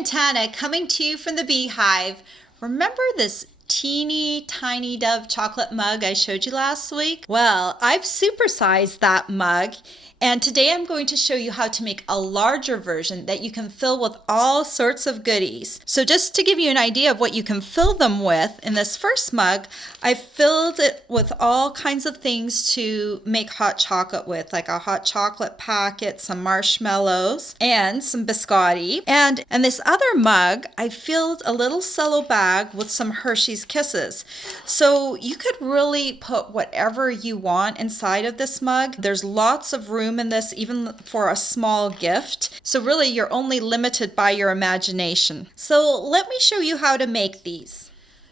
Quintana coming to you from the Beehive. Remember this teeny tiny Dove chocolate mug I showed you last week? Well, I've supersized that mug, and today I'm going to show you how to make a larger version that you can fill with all sorts of goodies. So just to give you an idea of what you can fill them with, in this first mug, I filled it with all kinds of things to make hot chocolate with, like a hot chocolate packet, some marshmallows, and some biscotti. And in this other mug, I filled a little cello bag with some Hershey's Kisses. So you could really put whatever you want inside of this mug. There's lots of room in this, even for a small gift. So really, you're only limited by your imagination. So let me show you how to make these.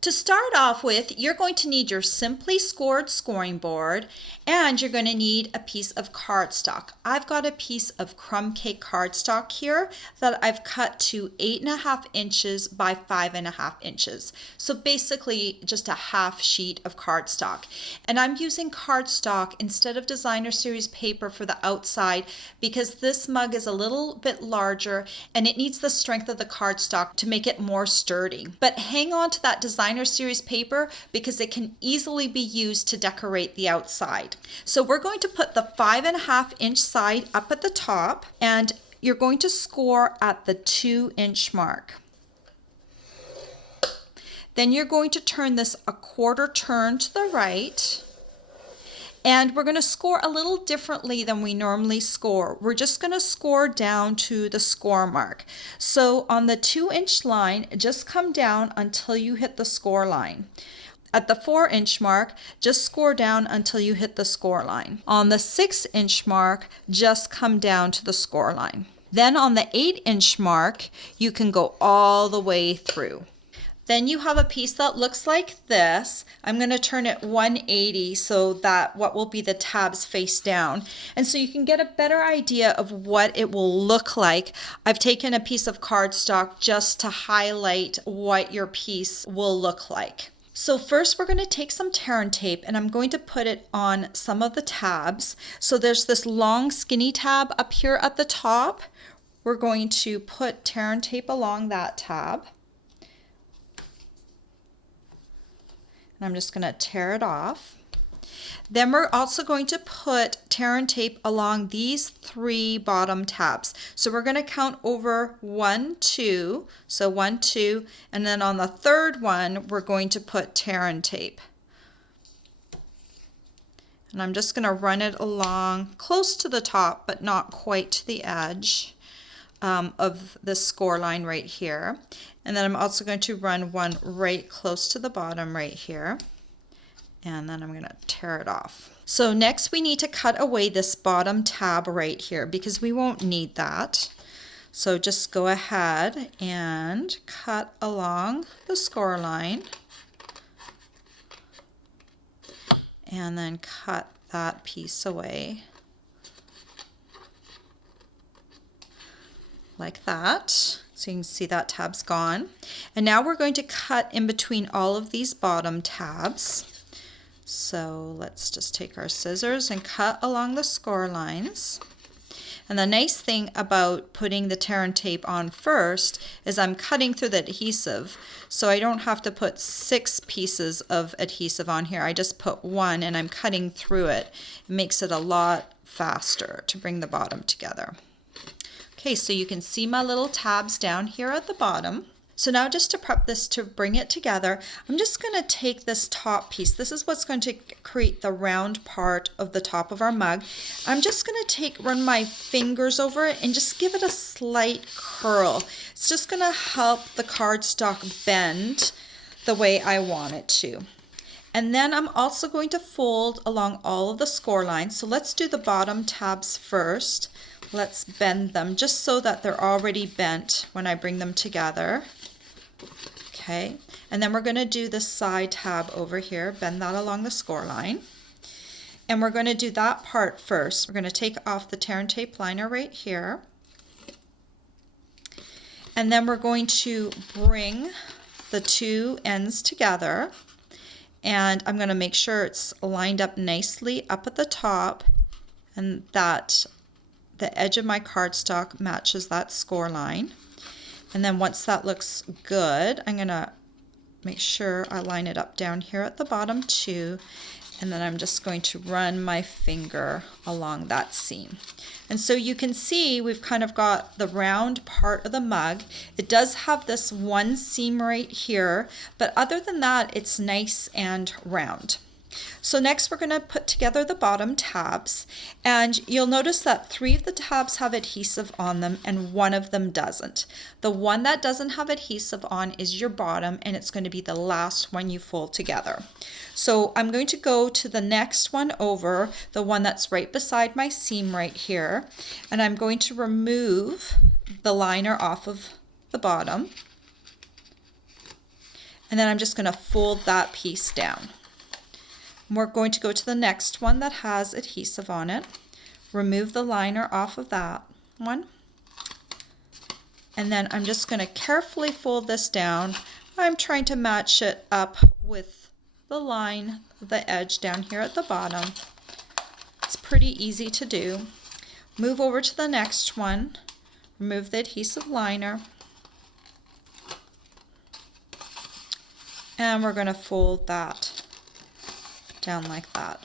To start off with, you're going to need your simply scored scoring board, and you're going to need a piece of cardstock. I've got a piece of crumb cake cardstock here that I've cut to 8.5 inches by 5.5 inches. So basically just a half sheet of cardstock. And I'm using cardstock instead of designer series paper for the outside because this mug is a little bit larger and it needs the strength of the cardstock to make it more sturdy. But hang on to that designer series paper because it can easily be used to decorate the outside. So we're going to put the 5.5 inch side up at the top, and you're going to score at the 2-inch mark. Then you're going to turn this a quarter turn to the right. And we're going to score a little differently than we normally score. We're just going to score down to the score mark. So on the 2-inch line, just come down until you hit the score line. At the 4-inch mark, just score down until you hit the score line. On the 6-inch mark, just come down to the score line. Then on the 8-inch mark, you can go all the way through. Then you have a piece that looks like this. I'm going to turn it 180 so that what will be the tabs face down. And so you can get a better idea of what it will look like. I've taken a piece of cardstock just to highlight what your piece will look like. So first we're going to take some tear and tape and I'm going to put it on some of the tabs. So there's this long skinny tab up here at the top. We're going to put tear and tape along that tab. And I'm just going to tear it off. Then we're also going to put tear and tape along these 3 bottom tabs. So we're going to count over 1, 2, so 1, 2, and then on the third one we're going to put tear and tape. And I'm just going to run it along close to the top but not quite to the edge of this score line right here. And then I'm also going to run one right close to the bottom right here. And then I'm going to tear it off. So next we need to cut away this bottom tab right here because we won't need that. So just go ahead and cut along the score line. And then cut that piece away. Like that. So you can see that tab's gone. And now we're going to cut in between all of these bottom tabs. So let's just take our scissors and cut along the score lines. And the nice thing about putting the tear and tape on first is I'm cutting through the adhesive. So I don't have to put 6 pieces of adhesive on here. I just put 1 and I'm cutting through it. It makes it a lot faster to bring the bottom together. Okay, so you can see my little tabs down here at the bottom. So now just to prep this to bring it together, I'm just going to take this top piece. This is what's going to create the round part of the top of our mug. I'm just going to run my fingers over it and just give it a slight curl. It's just going to help the cardstock bend the way I want it to. And then I'm also going to fold along all of the score lines. So let's do the bottom tabs first. Let's bend them just so that they're already bent when I bring them together. Okay, and then we're going to do the side tab over here, bend that along the score line. And we're going to do that part first. We're going to take off the tear and tape liner right here. And then we're going to bring the 2 ends together. And I'm going to make sure it's lined up nicely up at the top and that the edge of my cardstock matches that score line. And then once that looks good, I'm gonna make sure I line it up down here at the bottom too. And then I'm just going to run my finger along that seam. And so you can see we've kind of got the round part of the mug. It does have this one seam right here, but other than that, it's nice and round. So next we're going to put together the bottom tabs, and you'll notice that 3 of the tabs have adhesive on them and 1 of them doesn't. The one that doesn't have adhesive on is your bottom, and it's going to be the last one you fold together. So I'm going to go to the next one over, the one that's right beside my seam right here, and I'm going to remove the liner off of the bottom, and then I'm just going to fold that piece down. We're going to go to the next one that has adhesive on it, remove the liner off of that one, and then I'm just going to carefully fold this down. I'm trying to match it up with the line, the edge down here at the bottom. It's pretty easy to do. Move over to the next one, remove the adhesive liner, and we're going to fold that down like that.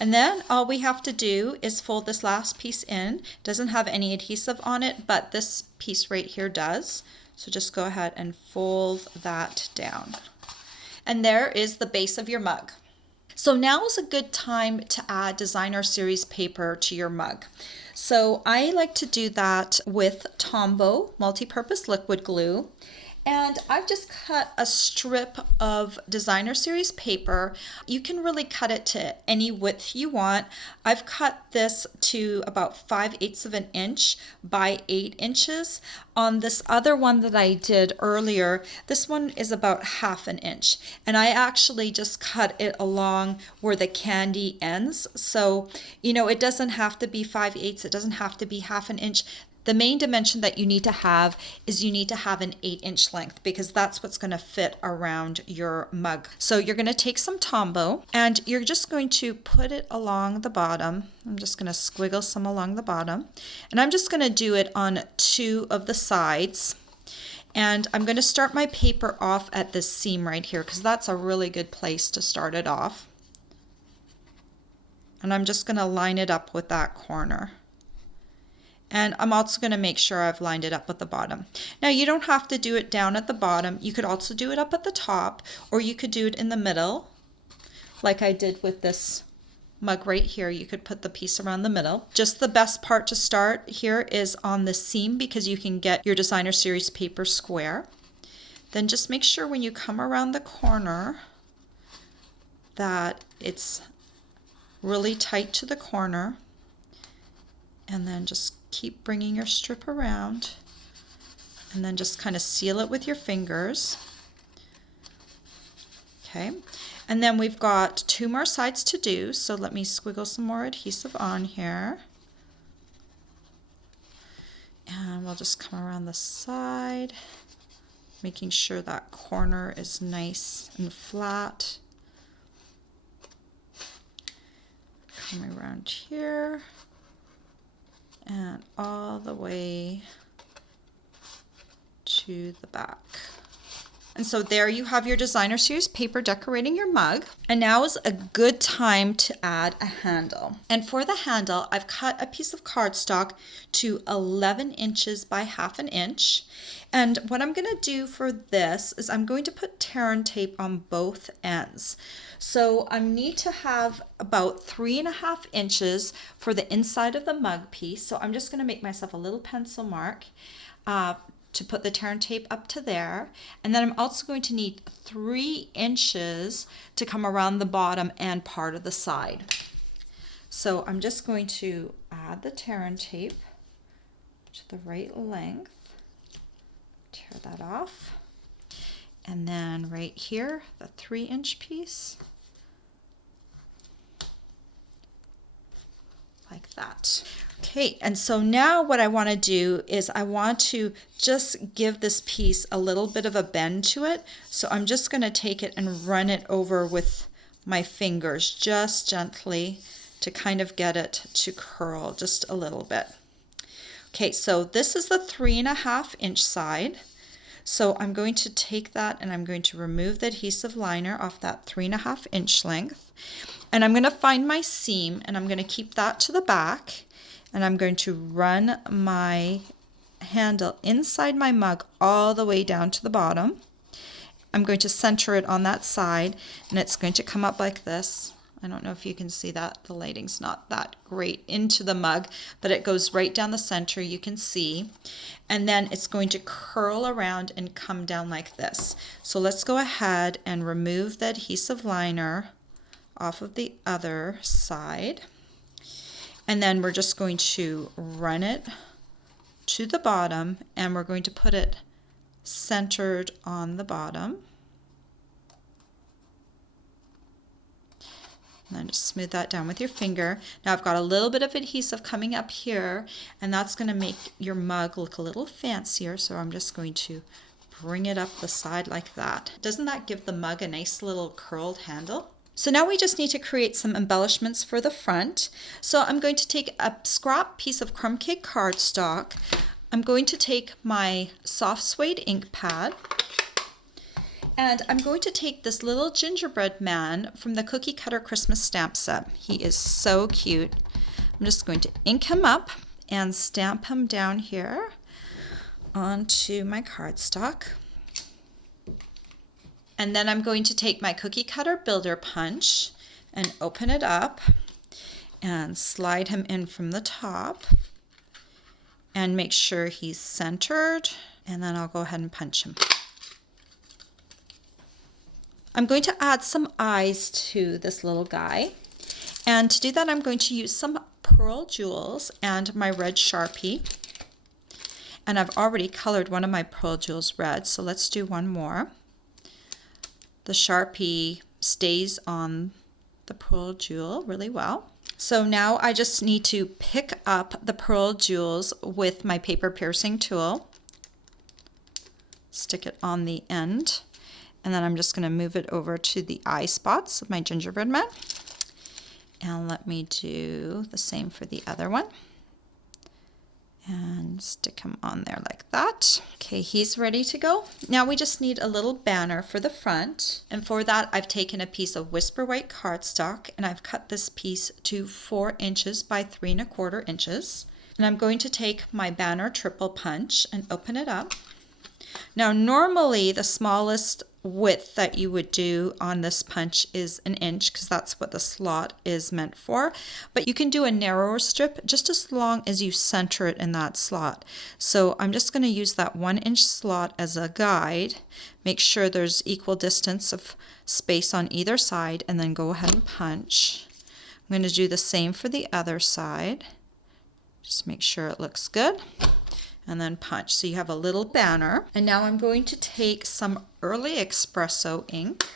And then all we have to do is fold this last piece in. It doesn't have any adhesive on it, but this piece right here does. So just go ahead and fold that down. And there is the base of your mug. So now is a good time to add designer series paper to your mug. So I like to do that with Tombow multi-purpose liquid glue. And I've just cut a strip of designer series paper. You can really cut it to any width you want. I've cut this to about 5/8 of an inch by 8 inches. On this other one that I did earlier, this one is about 1/2 inch. And I actually just cut it along where the candy ends. So, you know, it doesn't have to be 5/8, it doesn't have to be 1/2 inch. The main dimension that you need to have is you need to have an 8-inch length, because that's what's going to fit around your mug. So you're going to take some Tombow and you're just going to put it along the bottom. I'm just going to squiggle some along the bottom, and I'm just going to do it on 2 of the sides. And I'm going to start my paper off at this seam right here, because that's a really good place to start it off. And I'm just going to line it up with that corner. And I'm also going to make sure I've lined it up with the bottom. Now you don't have to do it down at the bottom. You could also do it up at the top, or you could do it in the middle, like I did with this mug right here. You could put the piece around the middle. Just the best part to start here is on the seam, because you can get your designer series paper square. Then just make sure when you come around the corner that it's really tight to the corner, and then just keep bringing your strip around, and then just kind of seal it with your fingers. Okay, and then we've got 2 more sides to do, so let me squiggle some more adhesive on here, and we'll just come around the side, making sure that corner is nice and flat. Coming around here and all the way to the back. And so there you have your designer series paper decorating your mug. And now is a good time to add a handle. And for the handle, I've cut a piece of cardstock to 11 inches by 1/2 inch. And what I'm going to do for this is I'm going to put tear and tape on both ends. So I need to have about 3.5 inches for the inside of the mug piece. So I'm just going to make myself a little pencil mark to put the tear and tape up to there. And then I'm also going to need 3 inches to come around the bottom and part of the side. So I'm just going to add the tear and tape to the right length. Tear that off. And then right here, the 3-inch piece. Like that. Okay, and so now what I want to do is I want to just give this piece a little bit of a bend to it. So I'm just going to take it and run it over with my fingers just gently to kind of get it to curl just a little bit. Okay, so this is the 3.5-inch side. So I'm going to take that and I'm going to remove the adhesive liner off that 3.5-inch length. And I'm going to find my seam and I'm going to keep that to the back. And I'm going to run my handle inside my mug all the way down to the bottom. I'm going to center it on that side and it's going to come up like this. I don't know if you can see that. The lighting's not that great into the mug, but it goes right down the center, you can see. And then it's going to curl around and come down like this. So let's go ahead and remove the adhesive liner off of the other side. And then we're just going to run it to the bottom and we're going to put it centered on the bottom. And then just smooth that down with your finger. Now I've got a little bit of adhesive coming up here, and that's going to make your mug look a little fancier. So I'm just going to bring it up the side like that. Doesn't that give the mug a nice little curled handle? So now we just need to create some embellishments for the front. So I'm going to take a scrap piece of crumb cake cardstock. I'm going to take my soft suede ink pad. And I'm going to take this little gingerbread man from the Cookie Cutter Christmas stamp set. He is so cute. I'm just going to ink him up and stamp him down here onto my cardstock. And then I'm going to take my Cookie Cutter Builder Punch and open it up and slide him in from the top and make sure he's centered. And then I'll go ahead and punch him. I'm going to add some eyes to this little guy. And to do that, I'm going to use some pearl jewels and my red Sharpie. And I've already colored one of my pearl jewels red, so let's do one more. The Sharpie stays on the pearl jewel really well. So now I just need to pick up the pearl jewels with my paper piercing tool. Stick it on the end. And then I'm just going to move it over to the eye spots of my gingerbread man. And let me do the same for the other one. And stick him on there like that. Okay, he's ready to go. Now we just need a little banner for the front. And for that, I've taken a piece of Whisper White cardstock and I've cut this piece to 4 inches by 3¼ inches. And I'm going to take my banner triple punch and open it up. Now, normally the smallest width that you would do on this punch is 1 inch because that's what the slot is meant for. But you can do a narrower strip just as long as you center it in that slot. So I'm just going to use that 1 inch slot as a guide. Make sure there's equal distance of space on either side and then go ahead and punch. I'm going to do the same for the other side. Just make sure it looks good. And then punch. So you have a little banner. And now I'm going to take some early espresso ink.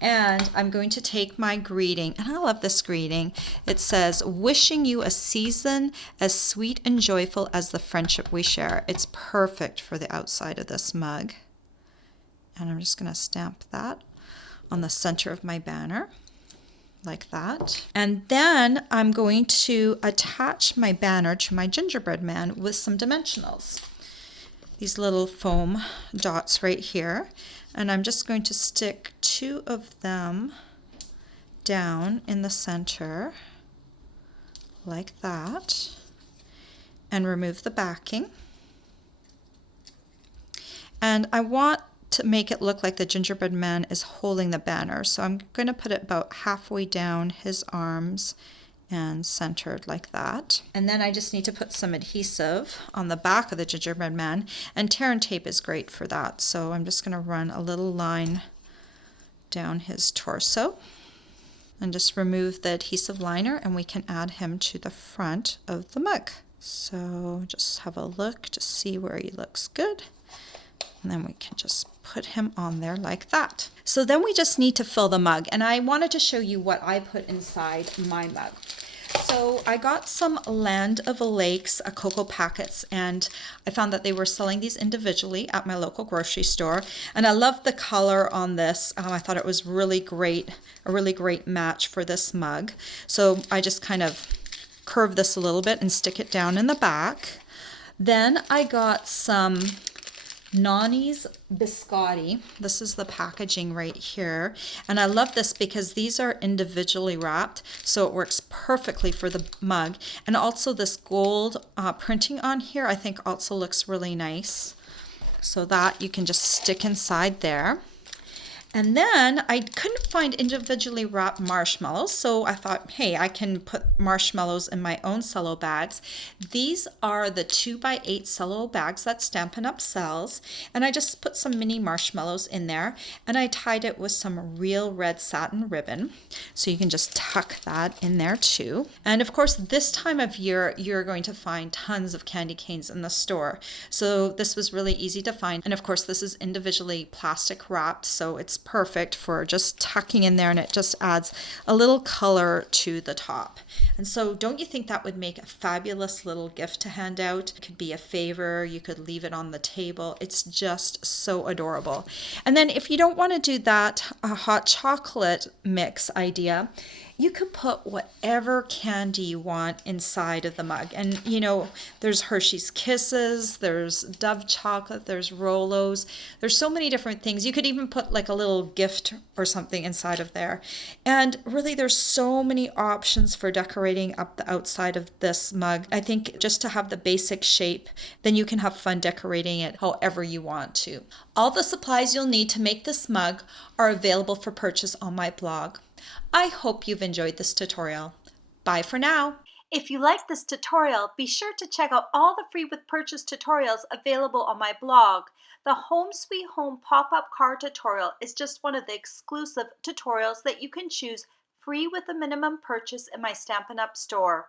And I'm going to take my greeting. And I love this greeting. It says, "Wishing you a season as sweet and joyful as the friendship we share." It's perfect for the outside of this mug. And I'm just going to stamp that on the center of my banner. Like that. And then I'm going to attach my banner to my gingerbread man with some dimensionals. These little foam dots right here. And I'm just going to stick 2 of them down in the center like that and remove the backing. And I want to make it look like the gingerbread man is holding the banner. So I'm going to put it about halfway down his arms and centered like that. And then I just need to put some adhesive on the back of the gingerbread man, and tear and tape is great for that. So I'm just going to run a little line down his torso and just remove the adhesive liner and we can add him to the front of the mug. So just have a look to see where he looks good. And then we can just put him on there like that. So then we just need to fill the mug. And I wanted to show you what I put inside my mug. So I got some Land of Lakes cocoa packets, and I found that they were selling these individually at my local grocery store. And I love the color on this. I thought it was really great, a really great match for this mug. So I just kind of curve this a little bit and stick it down in the back. Then I got some Nani's biscotti. This is the packaging right here. And I love this because these are individually wrapped, so it works perfectly for the mug. And also this gold printing on here I think also looks really nice. So that you can just stick inside there. And then I couldn't find individually wrapped marshmallows, so I thought, hey, I can put marshmallows in my own cello bags. These are the 2x8 cello bags that Stampin' Up! Sells, and I just put some mini marshmallows in there, and I tied it with some real red satin ribbon, so you can just tuck that in there too. And of course, this time of year, you're going to find tons of candy canes in the store, so this was really easy to find. And of course, this is individually plastic wrapped, so it's perfect for just tucking in there, and it just adds a little color to the top. And so don't you think that would make a fabulous little gift to hand out? It could be a favor, you could leave it on the table. It's just so adorable. And then if you don't want to do that hot chocolate mix idea, you can put whatever candy you want inside of the mug. And you know, there's Hershey's Kisses, there's Dove chocolate, there's Rolos. There's so many different things. You could even put like a little gift or something inside of there. And really, there's so many options for decorating up the outside of this mug. I think just to have the basic shape, then you can have fun decorating it however you want to. All the supplies you'll need to make this mug are available for purchase on my blog. I hope you've enjoyed this tutorial. Bye for now. If you like this tutorial, be sure to check out all the free with purchase tutorials available on my blog. The Home Sweet Home pop-up card tutorial is just one of the exclusive tutorials that you can choose free with a minimum purchase in my Stampin' Up! Store.